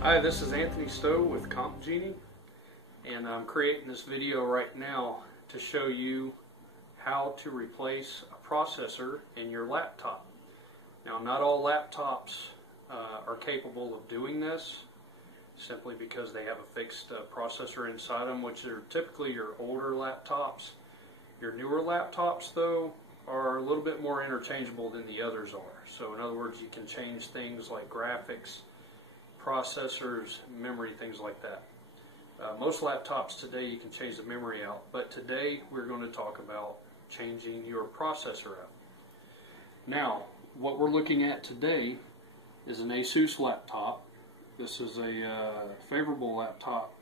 Hi, this is Anthony Stowe with CompGenie, and I'm creating this video right now to show you how to replace a processor in your laptop. Now, not all laptops are capable of doing this, simply because they have a fixed processor inside them, which are typically your older laptops. Your newer laptops, though, are a little bit more interchangeable than the others are. So in other words, you can change things like graphics, processors, memory, things like that. Most laptops today you can change the memory out, but today we're going to talk about changing your processor out. Now, what we're looking at today is an ASUS laptop. This is a favorable laptop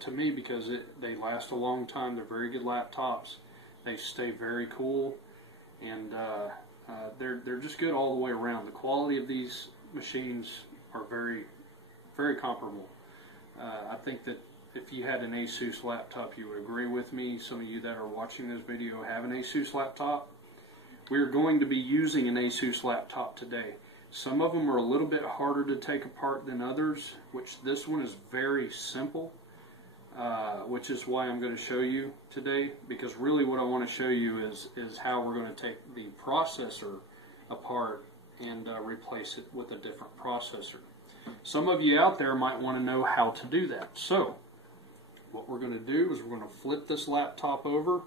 to me because they last a long time. They're very good laptops. They stay very cool, and they're just good all the way around. The quality of these machines are very comparable. I think that if you had an ASUS laptop, you would agree with me. Some of you that are watching this video have an ASUS laptop. We're going to be using an ASUS laptop today. Some of them are a little bit harder to take apart than others, which this one is very simple, which is why I'm going to show you today, because really what I want to show you is how we're going to take the processor apart and replace it with a different processor. Some of you out there might want to know how to do that. So what we're going to do is we're going to flip this laptop over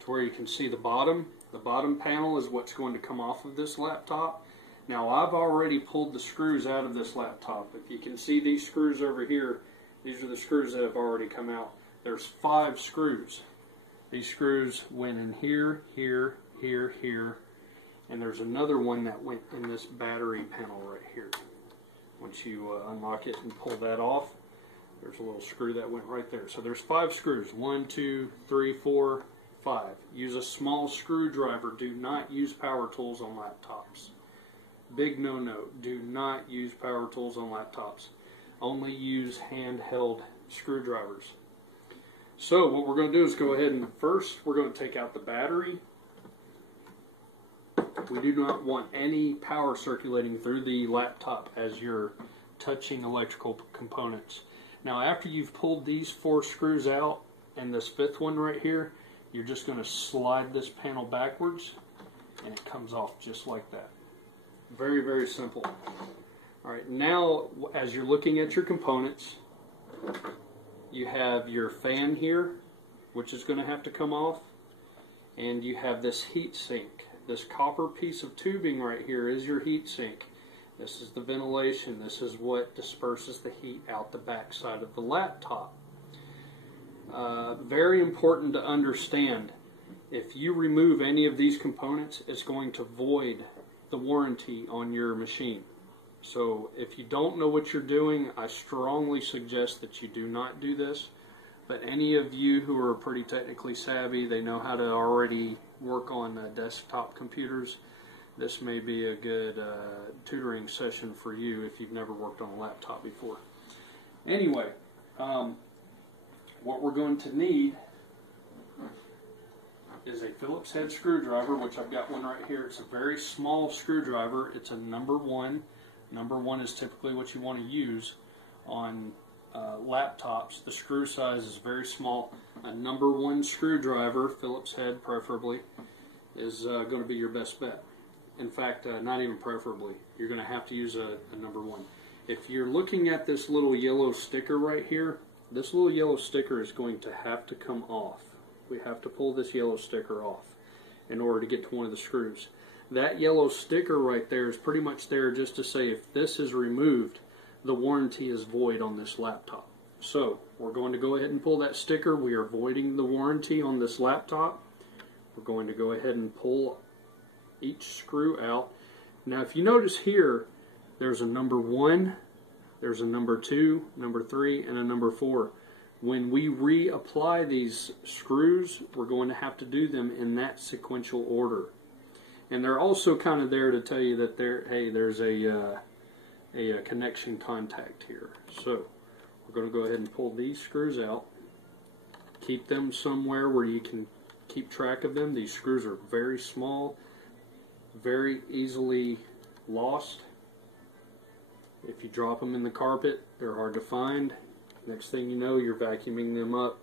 to where you can see the bottom. The bottom panel is what's going to come off of this laptop. Now, I've already pulled the screws out of this laptop. If you can see these screws over here, these are the screws that have already come out. There's 5 screws. These screws went in here, here, here, here, and there's another one that went in this battery panel right here. Once you unlock it and pull that off, there's a little screw that went right there. So there's 5 screws. 1, 2, 3, 4, 5. Use a small screwdriver. Do not use power tools on laptops. Big no-no. Do not use power tools on laptops. Only use handheld screwdrivers. So what we're going to do is go ahead and first we're going to take out the battery. We do not want any power circulating through the laptop as you're touching electrical components. Now, after you've pulled these 4 screws out and this 5th one right here, you're just going to slide this panel backwards and it comes off just like that. Very, very simple. Alright, now as you're looking at your components, you have your fan here, which is going to have to come off, and you have this heat sink. This copper piece of tubing right here is your heat sink. This is the ventilation. This is what disperses the heat out the back side of the laptop. Very important to understand. If you remove any of these components, it's going to void the warranty on your machine. So if you don't know what you're doing, I strongly suggest that you do not do this. But any of you who are pretty technically savvy, they know how to already work on desktop computers, this may be a good tutoring session for you if you've never worked on a laptop before. Anyway, what we're going to need is a Phillips head screwdriver, which I've got one right here. It's a very small screwdriver. It's a number 1. Number 1 is typically what you want to use on laptops. The screw size is very small. A number 1 screwdriver, Phillips head preferably, is going to be your best bet. In fact, not even preferably. You're going to have to use a number 1. If you're looking at this little yellow sticker right here, this little yellow sticker is going to have to come off. We have to pull this yellow sticker off in order to get to one of the screws. That yellow sticker right there is pretty much there just to say if this is removed, the warranty is void on this laptop. So we're going to go ahead and pull that sticker. We are voiding the warranty on this laptop. We're going to go ahead and pull each screw out. Now if you notice here, there's a number 1, there's a number 2, number 3, and a number 4. When we reapply these screws, we're going to have to do them in that sequential order. And they're also kind of there to tell you that there's a connection contact here. So we're going to go ahead and pull these screws out. Keep them somewhere where you can keep track of them. These screws are very small, very easily lost. If you drop them in the carpet, They're hard to find. Next thing you know, you're vacuuming them up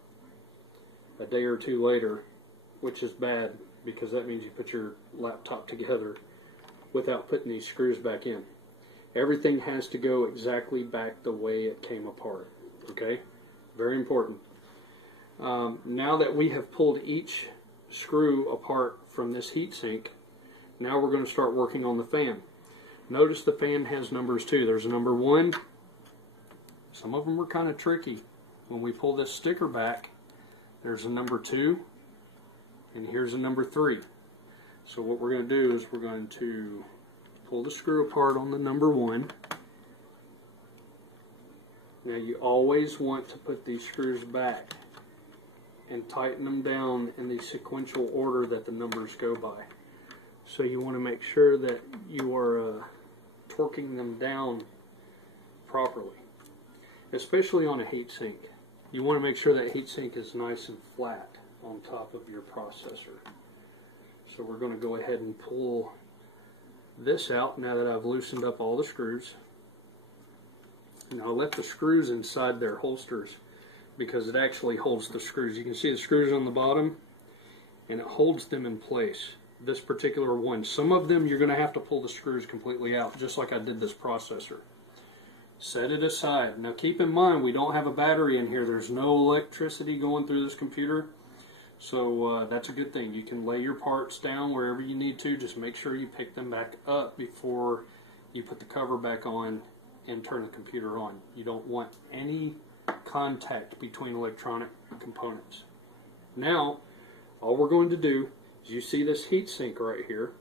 a day or two later, which is bad because that means you put your laptop together without putting these screws back in. Everything has to go exactly back the way it came apart. Okay? Very important. Now that we have pulled each screw apart from this heatsink, now we're going to start working on the fan. Notice the fan has numbers too. There's a number 1. Some of them are kind of tricky. When we pull this sticker back, there's a number 2, and here's a number 3. So what we're going to do is we're going to pull the screw apart on the number 1. Now you always want to put these screws back and tighten them down in the sequential order that the numbers go by. So you want to make sure that you are torquing them down properly, especially on a heatsink. You want to make sure that heatsink is nice and flat on top of your processor. So we're going to go ahead and pull this out now that I've loosened up all the screws. Now I'll let the screws inside their holsters because it actually holds the screws. You can see the screws on the bottom and it holds them in place. This particular one, some of them you're going to have to pull the screws completely out, just like I did this processor. Set it aside. Now keep in mind, we don't have a battery in here. There's no electricity going through this computer, so that's a good thing. You can lay your parts down wherever you need to. Just make sure you pick them back up before you put the cover back on and turn the computer on. You don't want any contact between electronic components. Now, all we're going to do is, you see this heatsink right here.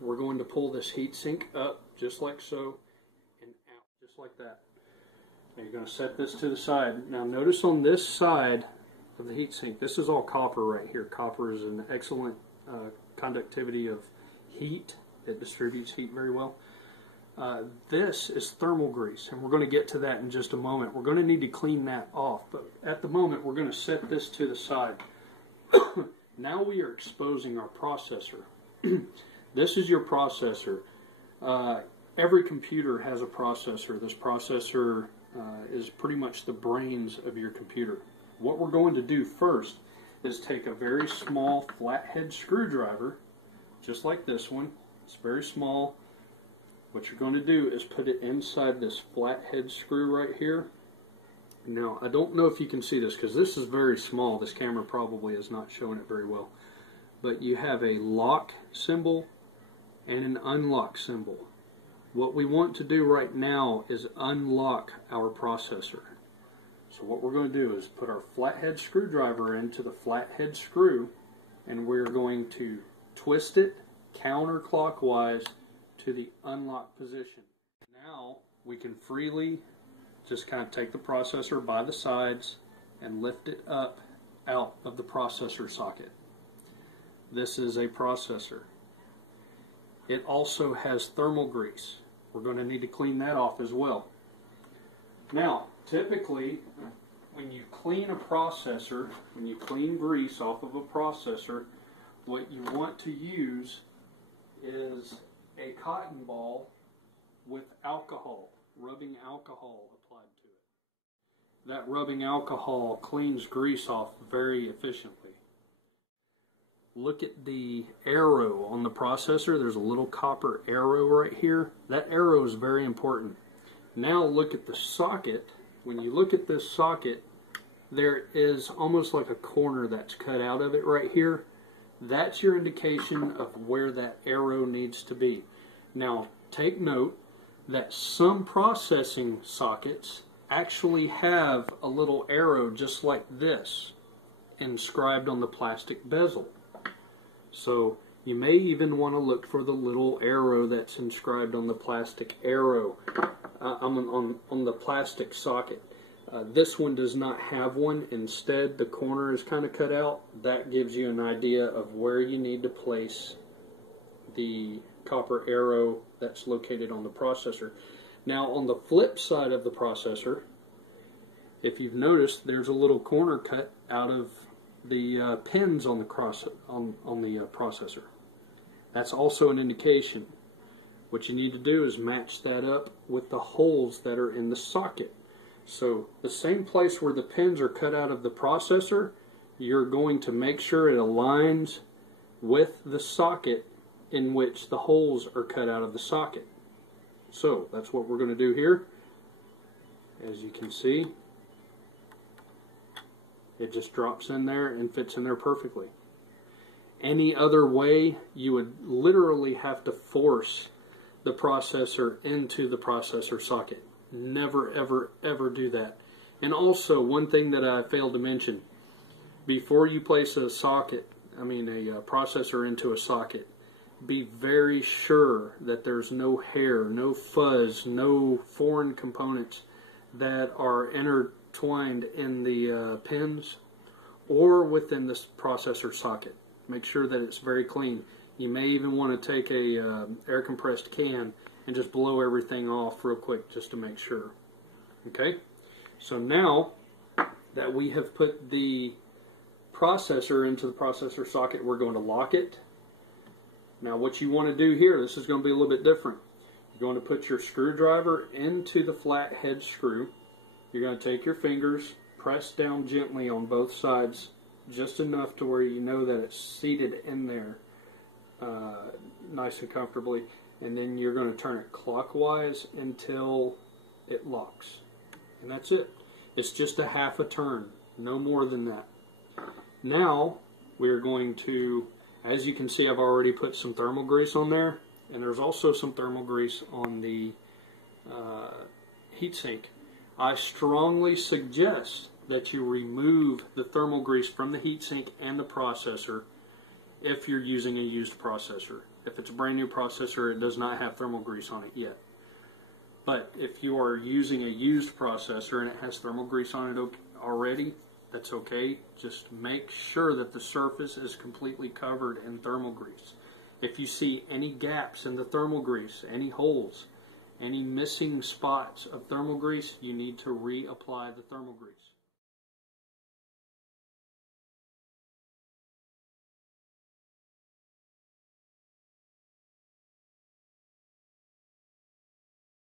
We're going to pull this heatsink up just like so and out just like that. Now you're going to set this to the side. Now notice on this side of the heatsink, this is all copper right here. Copper is an excellent conductivity of heat. It distributes heat very well. This is thermal grease, and we're going to get to that in just a moment. We're going to need to clean that off, but at the moment we're going to set this to the side. Now we are exposing our processor. This is your processor. Every computer has a processor. This processor is pretty much the brains of your computer. What we're going to do first is take a very small flathead screwdriver, just like this one. It's very small. What you're going to do is put it inside this flathead screw right here. Now, I don't know if you can see this because this is very small. This camera probably is not showing it very well. But you have a lock symbol and an unlock symbol. What we want to do right now is unlock our processor. So what we're going to do is put our flathead screwdriver into the flathead screw, and we're going to twist it counterclockwise to the unlock position. Now we can freely just kind of take the processor by the sides and lift it up out of the processor socket. This is a processor. It also has thermal grease. We're going to need to clean that off as well. Now, typically, when you clean a processor, when you clean grease off of a processor, what you want to use is a cotton ball with alcohol, rubbing alcohol applied to it. That rubbing alcohol cleans grease off very efficiently. Look at the arrow on the processor. There's a little copper arrow right here. That arrow is very important. Now look at the socket. When you look at this socket, there is almost like a corner that's cut out of it right here. That's your indication of where that arrow needs to be. Now take note that some processing sockets actually have a little arrow just like this inscribed on the plastic bezel. So you may even want to look for the little arrow that's inscribed on the plastic arrow, on the plastic socket. This one does not have one. Instead, the corner is kind of cut out. That gives you an idea of where you need to place the copper arrow that's located on the processor. Now, on the flip side of the processor, if you've noticed, there's a little corner cut out of the pins on the processor. That's also an indication What you need to do is match that up with the holes that are in the socket. So the same place where the pins are cut out of the processor, you're going to make sure it aligns with the socket in which the holes are cut out of the socket. So that's what we're going to do here. As you can see, it just drops in there and fits in there perfectly. Any other way, you would literally have to force the processor into the processor socket. Never, ever, ever do that. And also, one thing that I failed to mention, before you place a processor into a socket, be very sure that there's no hair, no fuzz, no foreign components that are intertwined in the pins or within this processor socket. Make sure that it's very clean. You may even want to take a air compressed can and just blow everything off real quick just to make sure. Okay, so now that we have put the processor into the processor socket, we're going to lock it. Now what you want to do here, this is going to be a little bit different. You're going to put your screwdriver into the flat head screw. You're going to take your fingers, press down gently on both sides, just enough to where you know that it's seated in there nice and comfortably, and then you're going to turn it clockwise until it locks. And that's it. It's just a half a turn, no more than that. Now we're going to, as you can see, I've already put some thermal grease on there, and there's also some thermal grease on the heatsink. I strongly suggest that you remove the thermal grease from the heatsink and the processor if you're using a used processor. If it's a brand new processor, it does not have thermal grease on it yet. But if you are using a used processor and it has thermal grease on it already, that's okay. Just make sure that the surface is completely covered in thermal grease. If you see any gaps in the thermal grease, any holes, any missing spots of thermal grease, you need to reapply the thermal grease.